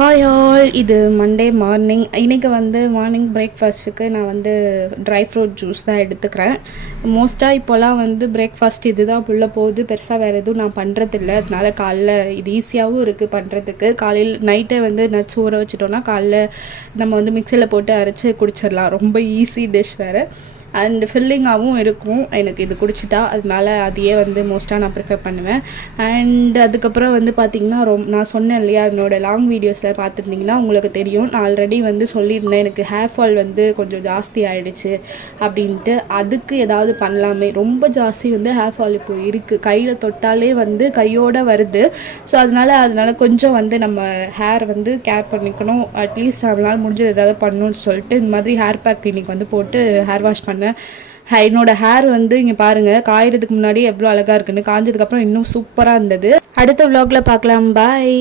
Hi all, இது Monday morning. இன்றைக்கி வந்து மார்னிங் பிரேக்ஃபாஸ்ட்டுக்கு நான் வந்து ட்ரை ஃப்ரூட் ஜூஸ் தான் எடுத்துக்கிறேன். மோஸ்ட்டாக இப்போலாம் வந்து பிரேக்ஃபாஸ்ட் இது தான் உள்ளே போகுது, பெருசாக வேறு எதுவும் நான் பண்ணுறதில்ல. அதனால காலைல இது ஈஸியாகவும் இருக்குது பண்ணுறதுக்கு. காலையில் நைட்டே வந்து நட்ஸ் ஊற வச்சிட்டோன்னா காலைல நம்ம வந்து மிக்சியில் போட்டு அரைச்சி குடிச்சிடலாம். ரொம்ப ஈஸி டிஷ் வேறு அண்ட் ஃபில்லிங்காகவும் இருக்கும் எனக்கு இது குடிச்சிட்டா. அதனால அதையே வந்து மோஸ்ட்டாக நான் ப்ரிஃபர் பண்ணுவேன். அண்ட் அதுக்கப்புறம் வந்து பார்த்திங்கன்னா நான் சொன்னேன் இல்லையா, என்னோடய லாங் வீடியோஸில் பார்த்துருந்திங்கன்னா உங்களுக்கு தெரியும். நான் ஆல்ரெடி வந்து சொல்லியிருந்தேன் எனக்கு ஹேர் ஃபால் வந்து கொஞ்சம் ஜாஸ்தி ஆகிடுச்சு அப்படின்ட்டு. அதுக்கு ஏதாவது பண்ணலாமே, ரொம்ப ஜாஸ்தி வந்து ஹேர் ஃபால் இப்போ இருக்குது. கையில் தொட்டாலே வந்து கையோடு வருது. ஸோ அதனால் கொஞ்சம் வந்து நம்ம ஹேர் வந்து கேர் பண்ணிக்கணும். அட்லீஸ்ட் நம்மளால் முடிஞ்சது ஏதாவது பண்ணணும்னு சொல்லிட்டு இந்த மாதிரி ஹேர் பேக் இன்றைக்கி வந்து போட்டு ஹேர் வாஷ் பண்ண. என்னோட ஹேர் வந்து இங்கே பாருங்கள், காயறதுக்கு முன்னாடி எவ்வளோ அழகாக இருக்குன்னு, காஞ்சதுக்கப்புறம் இன்னும் சூப்பராக இருந்தது. அடுத்த vlogல பார்க்கலாம். பாய்.